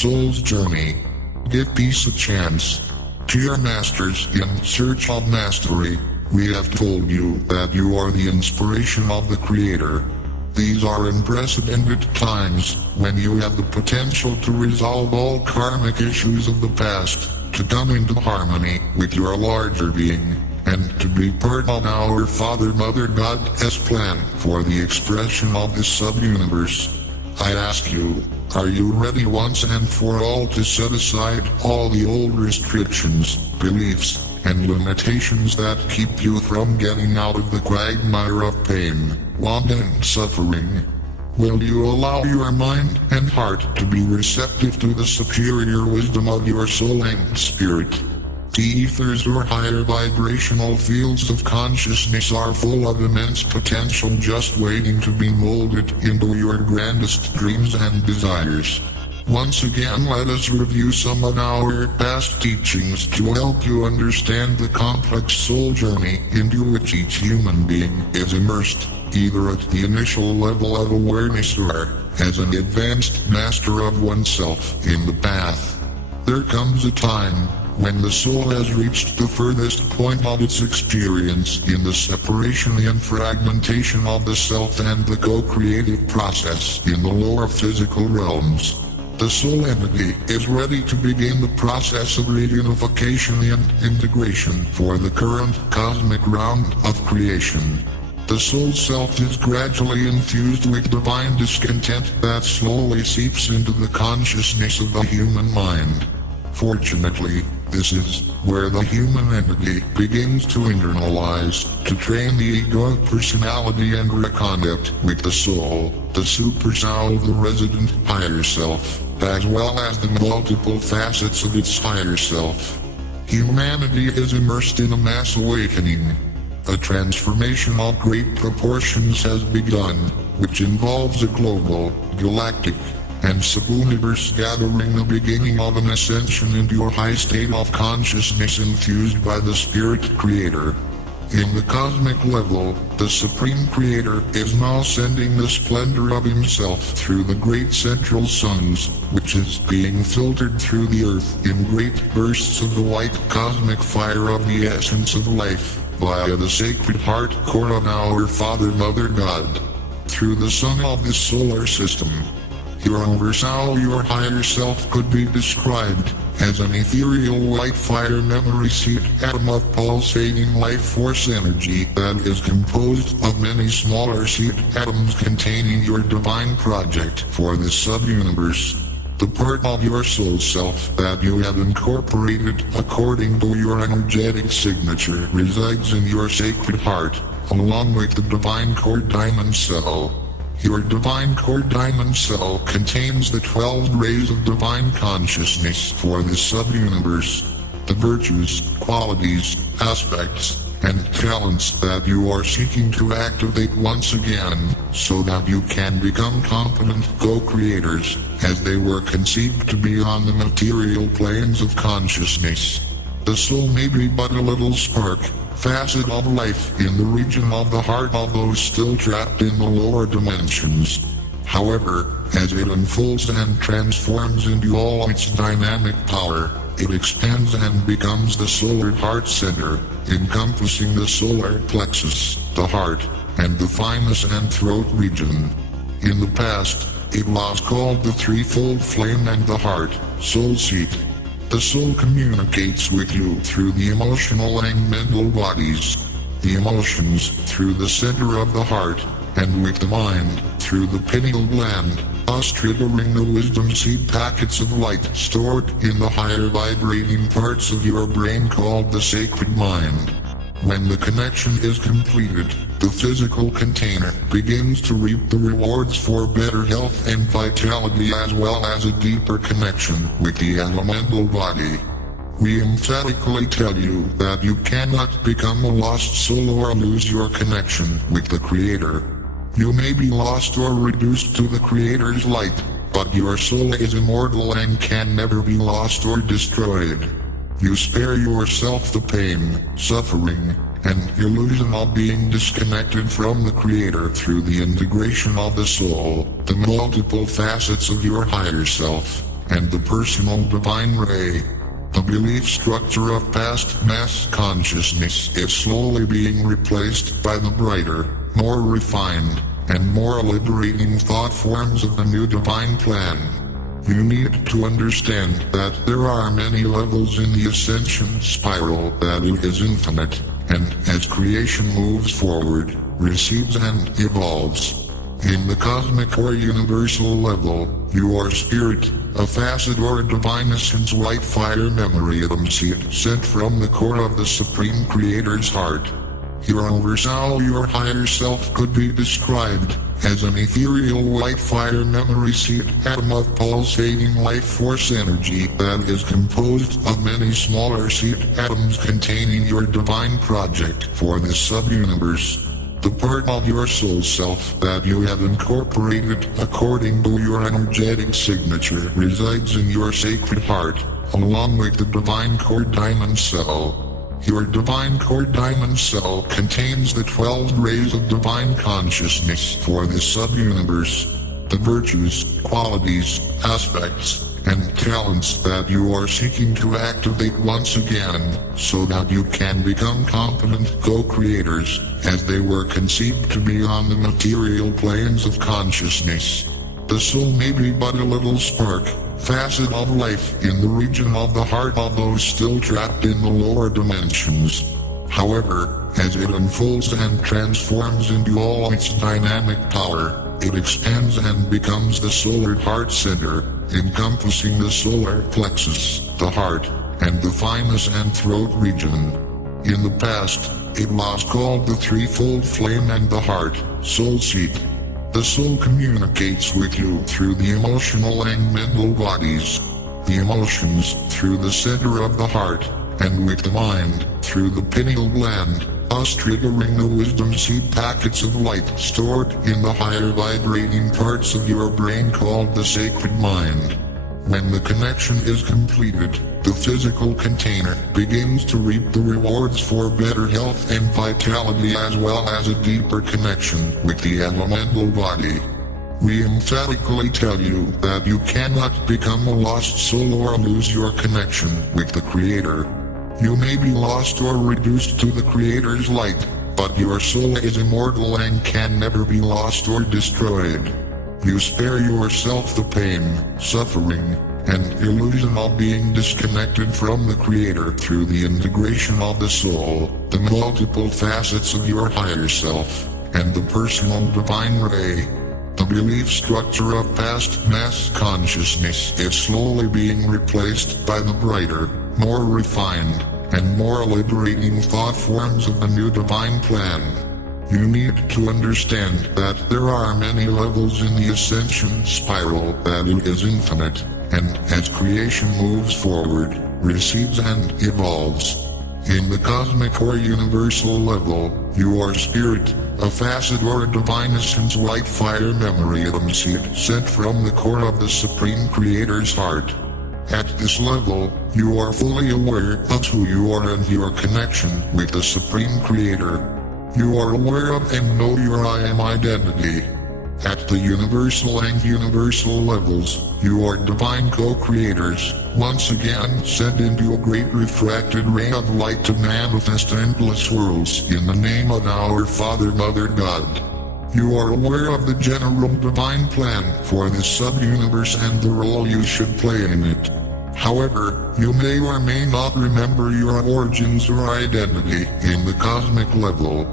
soul's journey. Give peace a chance. Dear masters in search of mastery, we have told you that you are the inspiration of the Creator. These are unprecedented times when you have the potential to resolve all karmic issues of the past, to come into harmony with your larger being, and to be part of our Father Mother God's plan for the expression of this sub-universe. I ask you, are you ready once and for all to set aside all the old restrictions, beliefs, and limitations that keep you from getting out of the quagmire of pain, want, and suffering? Will you allow your mind and heart to be receptive to the superior wisdom of your soul and spirit? The ethers or higher vibrational fields of consciousness are full of immense potential just waiting to be molded into your grandest dreams and desires. Once again, let us review some of our past teachings to help you understand the complex soul journey into which each human being is immersed, either at the initial level of awareness or as an advanced master of oneself in the path. There comes a time when the soul has reached the furthest point of its experience in the separation and fragmentation of the self and the co-creative process in the lower physical realms. The soul entity is ready to begin the process of reunification and integration for the current cosmic round of creation. The soul self is gradually infused with divine discontent that slowly seeps into the consciousness of the human mind. Fortunately, this is where the human entity begins to internalize, to train the ego personality and reconnect with the soul, the super soul of the resident higher self, as well as the multiple facets of its higher self. Humanity is immersed in a mass awakening. A transformation of great proportions has begun, which involves a global, galactic, and sub-universe gathering, the beginning of an ascension into your high state of consciousness infused by the Spirit Creator. In the cosmic level, the Supreme Creator is now sending the splendor of Himself through the great central suns, which is being filtered through the earth in great bursts of the white cosmic fire of the essence of life, via the Sacred Heart core of our Father Mother God. Through the sun of this solar system, your oversoul, your higher self, could be described as an ethereal white fire memory seed atom of pulsating life force energy that is composed of many smaller seed atoms containing your divine project for this sub-universe. The part of your soul self that you have incorporated according to your energetic signature resides in your sacred heart, along with the divine core diamond cell. Your divine core diamond cell contains the 12 rays of divine consciousness for this sub-universe. The virtues, qualities, aspects, and talents that you are seeking to activate once again, so that you can become competent co-creators, as they were conceived to be on the material planes of consciousness. The soul may be but a little spark, facet of life in the region of the heart of those still trapped in the lower dimensions. However, as it unfolds and transforms into all its dynamic power, it expands and becomes the solar heart center, encompassing the solar plexus, the heart, and the thymus and throat region. In the past, it was called the threefold flame and the heart, soul seat. The soul communicates with you through the emotional and mental bodies, the emotions through the center of the heart, and with the mind through the pineal gland, thus triggering the wisdom seed packets of light stored in the higher vibrating parts of your brain called the sacred mind. When the connection is completed, the physical container begins to reap the rewards for better health and vitality, as well as a deeper connection with the elemental body. We emphatically tell you that you cannot become a lost soul or lose your connection with the Creator. You may be lost or reduced to the Creator's light, but your soul is immortal and can never be lost or destroyed. You spare yourself the pain, suffering, and illusion of being disconnected from the Creator through the integration of the soul, the multiple facets of your higher self, and the personal divine ray. The belief structure of past mass consciousness is slowly being replaced by the brighter, more refined, and more liberating thought forms of the new divine plan. You need to understand that there are many levels in the ascension spiral, that it is infinite, and as creation moves forward, recedes and evolves. In the cosmic or universal level, you are spirit, a facet or a divine essence white fire memory atom seed sent from the core of the Supreme Creator's heart. Your oversoul, your higher self, could be described as an ethereal white fire memory seed atom of pulsating life force energy that is composed of many smaller seed atoms containing your divine project for this sub-universe. The part of your soul self that you have incorporated according to your energetic signature resides in your sacred heart, along with the divine core diamond cell. Your divine core diamond cell contains the 12 rays of divine consciousness for this sub-universe. The virtues, qualities, aspects, and talents that you are seeking to activate once again, so that you can become competent co-creators, as they were conceived to be on the material planes of consciousness. The soul may be but a little spark, facet of life in the region of the heart of those still trapped in the lower dimensions. However, as it unfolds and transforms into all its dynamic power, it expands and becomes the solar heart center, encompassing the solar plexus, the heart, and the thymus and throat region. In the past, it was called the threefold flame and the heart, soul seat. The soul communicates with you through the emotional and mental bodies. The emotions through the center of the heart, and with the mind through the pineal gland, thus triggering the wisdom seed packets of light stored in the higher vibrating parts of your brain called the sacred mind. When the connection is completed, the physical container begins to reap the rewards for better health and vitality, as well as a deeper connection with the elemental body. We emphatically tell you that you cannot become a lost soul or lose your connection with the Creator. You may be lost or reduced to the Creator's light, but your soul is immortal and can never be lost or destroyed. You spare yourself the pain, suffering, and illusion of being disconnected from the Creator through the integration of the soul, the multiple facets of your higher self, and the personal divine ray. The belief structure of past mass consciousness is slowly being replaced by the brighter, more refined, and more liberating thought forms of the new divine plan. You need to understand that there are many levels in the ascension spiral, that it is infinite, and as creation moves forward, recedes and evolves. In the cosmic or universal level, you are spirit, a facet or a divine essence white fire memory atom seed sent from the core of the Supreme Creator's heart. At this level, you are fully aware of who you are and your connection with the Supreme Creator. You are aware of and know your I am identity. At the universal and universal levels, you are divine co-creators, once again sent into a great refracted ray of light to manifest endless worlds in the name of our Father Mother God. You are aware of the general divine plan for this sub-universe and the role you should play in it. However, you may or may not remember your origins or identity in the cosmic level.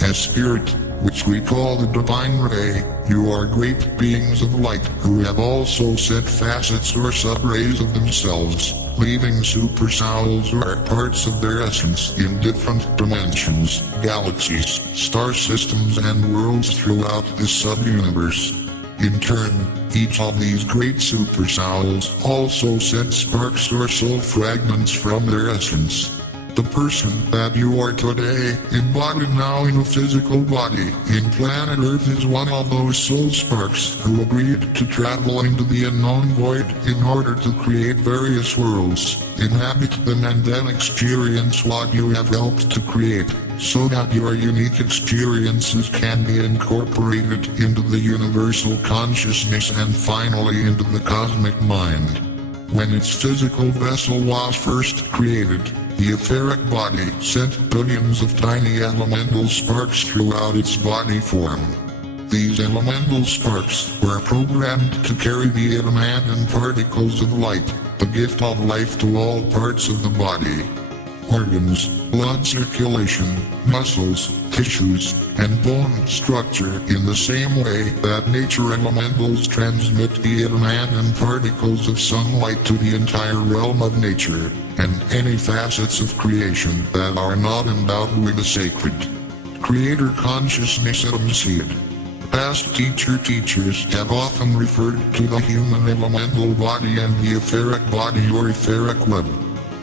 As spirit, which we call the divine ray, you are great beings of light who have also sent facets or sub-rays of themselves, leaving super souls or parts of their essence in different dimensions, galaxies, star systems and worlds throughout this sub-universe. In turn, each of these great super souls also sent sparks or soul fragments from their essence. The person that you are today, embodied now in a physical body in planet Earth, is one of those soul sparks who agreed to travel into the unknown void in order to create various worlds, inhabit them and then experience what you have helped to create, so that your unique experiences can be incorporated into the universal consciousness and finally into the cosmic mind. When its physical vessel was first created, the etheric body sent billions of tiny elemental sparks throughout its body form. These elemental sparks were programmed to carry the adamant particles of light, the gift of life, to all parts of the body. Organs, blood circulation, muscles, tissues, and bone structure, in the same way that nature elementals transmit the adamant particles of sunlight to the entire realm of nature, and any facets of creation that are not endowed with the sacred creator consciousness seed. Past teachers have often referred to the human elemental body and the etheric body or etheric web.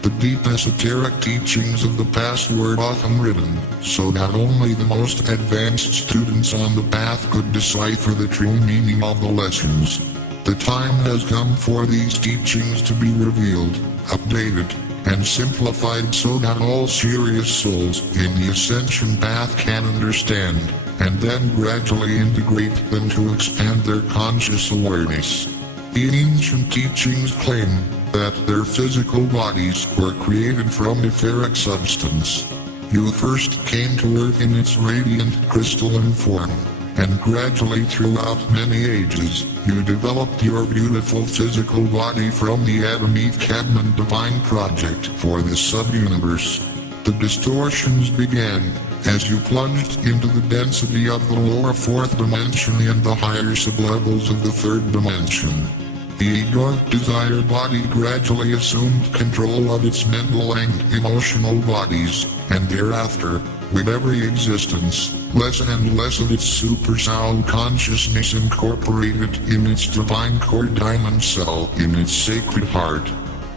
The deep esoteric teachings of the past were often written, so that only the most advanced students on the path could decipher the true meaning of the lessons. The time has come for these teachings to be revealed, updated, and simplified so that all serious souls in the ascension path can understand, and then gradually integrate them to expand their conscious awareness. The ancient teachings claim that their physical bodies were created from etheric substance. You first came to Earth in its radiant crystalline form, and gradually throughout many ages, you developed your beautiful physical body from the Adam-Eve Cadman divine project for this sub-universe. The distortions began as you plunged into the density of the lower fourth dimension and the higher sublevels of the third dimension. The egoic desire body gradually assumed control of its mental and emotional bodies, and thereafter, with every existence, less and less of its supersound consciousness incorporated in its divine core diamond cell in its sacred heart.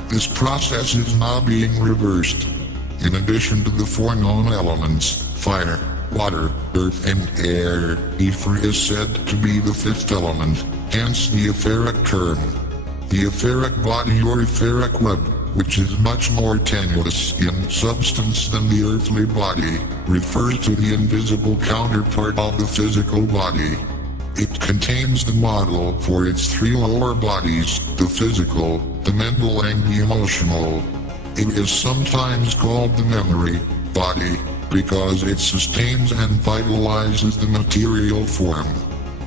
This process is now being reversed. In addition to the four known elements, fire, water, earth and air, ether is said to be the fifth element, hence the etheric term. The etheric body or etheric web, which is much more tenuous in substance than the earthly body, refers to the invisible counterpart of the physical body. It contains the model for its three lower bodies, the physical, the mental and the emotional. It is sometimes called the memory body, because it sustains and vitalizes the material form.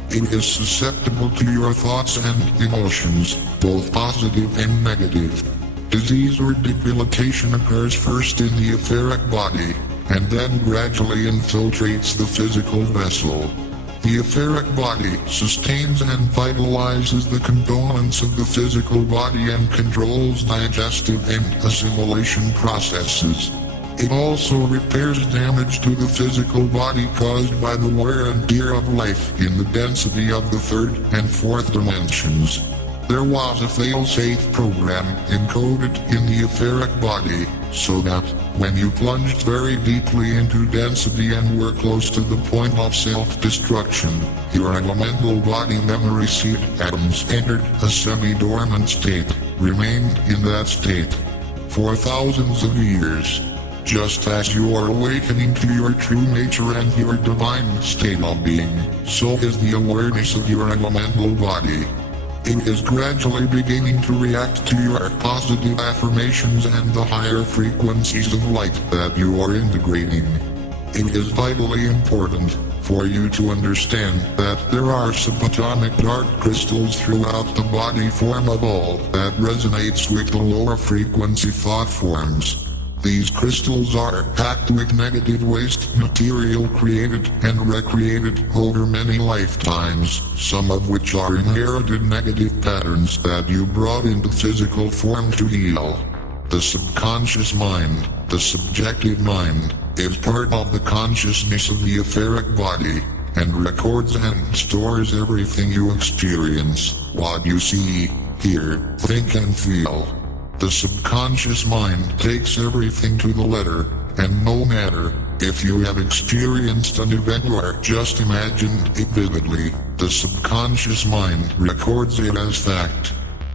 It is susceptible to your thoughts and emotions, both positive and negative. Disease or debilitation occurs first in the etheric body, and then gradually infiltrates the physical vessel. The etheric body sustains and vitalizes the components of the physical body and controls digestive and assimilation processes. It also repairs damage to the physical body caused by the wear and tear of life in the density of the third and fourth dimensions. There was a fail-safe program encoded in the etheric body, so that, when you plunged very deeply into density and were close to the point of self-destruction, your elemental body memory seed atoms entered a semi-dormant state, remained in that state for thousands of years. Just as you are awakening to your true nature and your divine state of being, so is the awareness of your elemental body. It is gradually beginning to react to your positive affirmations and the higher frequencies of light that you are integrating. It is vitally important for you to understand that there are subatomic dark crystals throughout the body form of all that resonates with the lower frequency thought forms. These crystals are packed with negative waste material created and recreated over many lifetimes, some of which are inherited negative patterns that you brought into physical form to heal. The subconscious mind, the subjective mind, is part of the consciousness of the etheric body, and records and stores everything you experience, what you see, hear, think and feel. The subconscious mind takes everything to the letter, and no matter if you have experienced an event or just imagined it vividly, the subconscious mind records it as fact.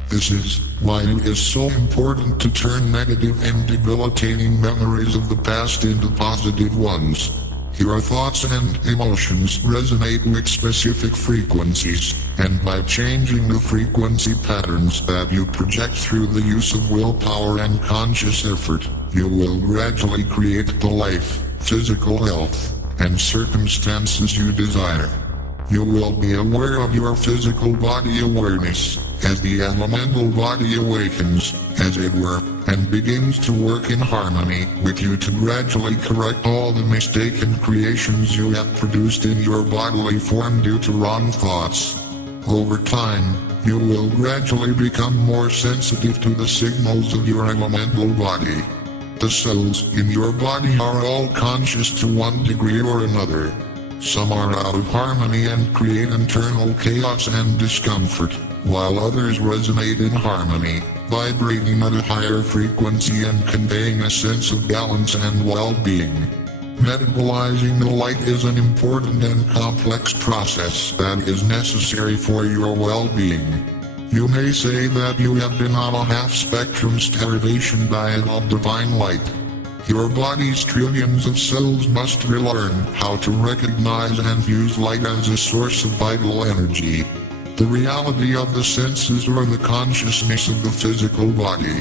This is why it is so important to turn negative and debilitating memories of the past into positive ones. Your thoughts and emotions resonate with specific frequencies, and by changing the frequency patterns that you project through the use of willpower and conscious effort, you will gradually create the life, physical health, and circumstances you desire. You will be aware of your physical body awareness, as the elemental body awakens, as it were, and begins to work in harmony with you to gradually correct all the mistaken creations you have produced in your bodily form due to wrong thoughts. Over time, you will gradually become more sensitive to the signals of your elemental body. The cells in your body are all conscious to one degree or another. Some are out of harmony and create internal chaos and discomfort, while others resonate in harmony, vibrating at a higher frequency and conveying a sense of balance and well-being. Metabolizing the light is an important and complex process that is necessary for your well-being. You may say that you have been on a half-spectrum starvation diet of divine light. Your body's trillions of cells must relearn how to recognize and use light as a source of vital energy. The reality of the senses or the consciousness of the physical body.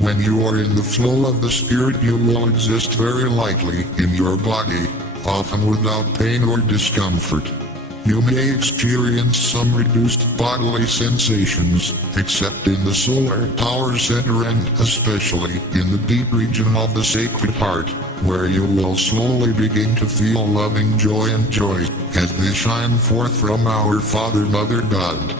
When you are in the flow of the spirit, you will exist very lightly in your body, often without pain or discomfort. You may experience some reduced bodily sensations, except in the solar power center and especially in the deep region of the sacred heart, where you will slowly begin to feel loving joy and joy, as they shine forth from our Father Mother God.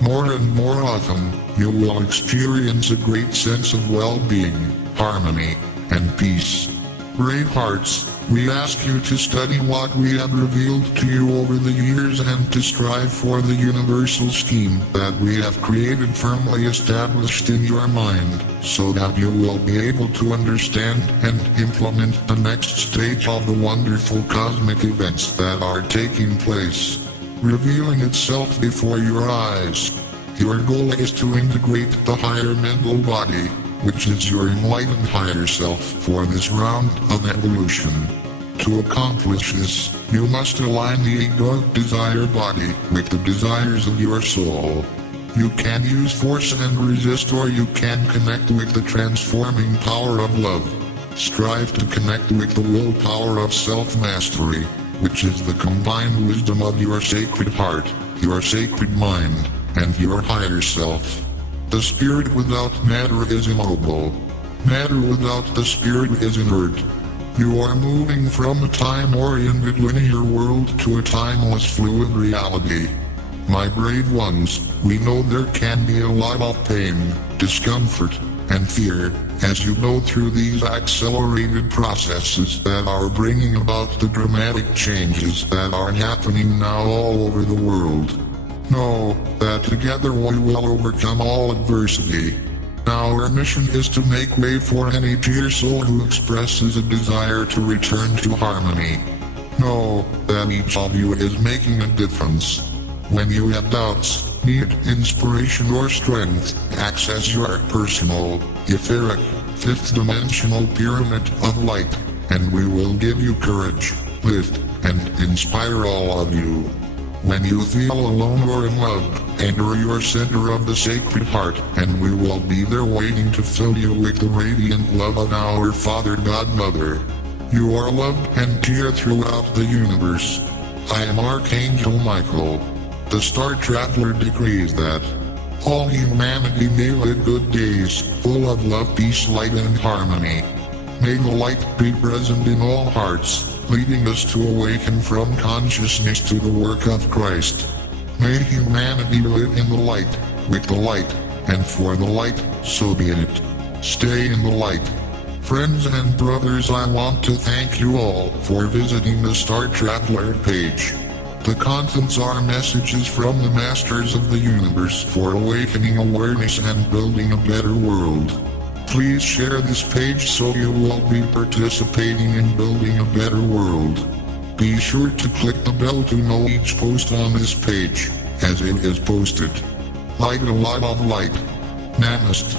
More and more often, you will experience a great sense of well-being, harmony, and peace. Brave hearts, we ask you to study what we have revealed to you over the years and to strive for the universal scheme that we have created firmly established in your mind, so that you will be able to understand and implement the next stage of the wonderful cosmic events that are taking place, revealing itself before your eyes. Your goal is to integrate the higher mental body, which is your enlightened higher self, for this round of evolution. To accomplish this, you must align the egoic desire body with the desires of your soul. You can use force and resist, or you can connect with the transforming power of love. Strive to connect with the willpower of self-mastery, which is the combined wisdom of your sacred heart, your sacred mind, and your higher self. The spirit without matter is immobile. Matter without the spirit is inert. You are moving from a time-oriented linear world to a timeless fluid reality. My brave ones, we know there can be a lot of pain, discomfort, and fear, as you go through these accelerated processes that are bringing about the dramatic changes that are happening now all over the world. Know that together we will overcome all adversity. Our mission is to make way for any dear soul who expresses a desire to return to harmony. Know that each of you is making a difference. When you have doubts, need inspiration or strength, access your personal, etheric, fifth-dimensional pyramid of light, and we will give you courage, lift, and inspire all of you. When you feel alone or in love, enter your center of the sacred heart, and we will be there waiting to fill you with the radiant love of our Father Godmother. You are loved and dear throughout the universe. I am Archangel Michael. The Star Traveler decrees that all humanity may live good days, full of love, peace, light, and harmony. May the light be present in all hearts, leading us to awaken from consciousness to the work of Christ. May humanity live in the light, with the light, and for the light, so be it. Stay in the light. Friends and brothers, I want to thank you all for visiting the Star Traveler page. The contents are messages from the Masters of the Universe for awakening awareness and building a better world. Please share this page so you will be participating in building a better world. Be sure to click the bell to know each post on this page, as it is posted. Light a lot of light. Namaste.